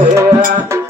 Yeah.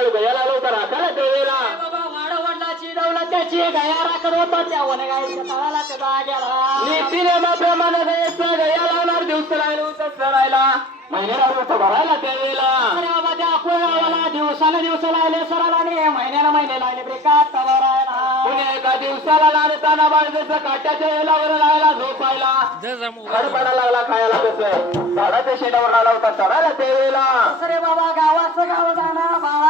काळ गयाला लवकर आकाला देवेला. त्याची गया राखड होता त्या दिवस राहिलो चढायला दिवसाला दिवस लावले महिन्याला महिने लागले ब्रेकात पुणे एका दिवसाला लागताना बाळ जसं काट्याच्या वेलावर लावला झोपायला. खडपडा लागला खायला कसं? झाडाच्या शेडावर लावला होता चढायला त्यावेळेला अरे बाबा गावाचं गाव जाणार बाळा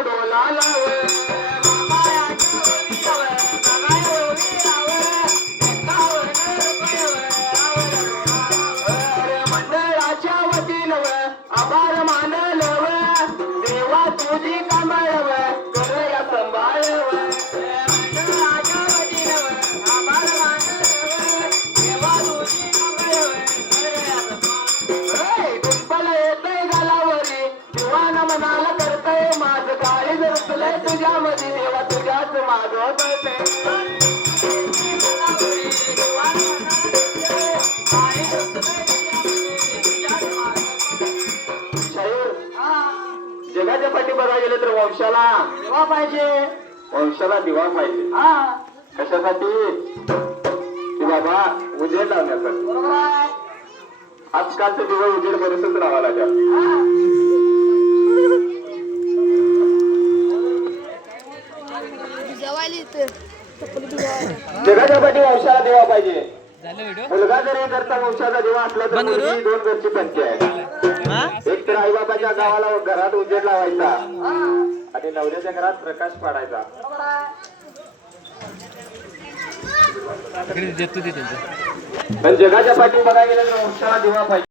ಕೊಡೋಲಾಲ देवा तुझ्याच माझं जगाच्या पाठी बघायला गेले तर वंशाला? तेव्हा पाहिजे? वंशाला दिवा पाहिजे. हा. कशासाठी? की बाबा उजेड लावण्यासाठी. बरोबर आजकालचे दिवस उजेड बरेचच राहावा लागेल. जगाच्या पाठी वंशाला दिवा पाहिजे. मुलगा जरी घरचा वंशाचा दिवा असला तर? मुलगी दोन घरची एक तर आई बाबाच्या गावाला घरात उजेड लावायचा. आणि नवऱ्याच्या घरात प्रकाश पाडायचा. पण जगाच्या पाठी बघायला गेलं तर वंशाला दिवा पाहिजे.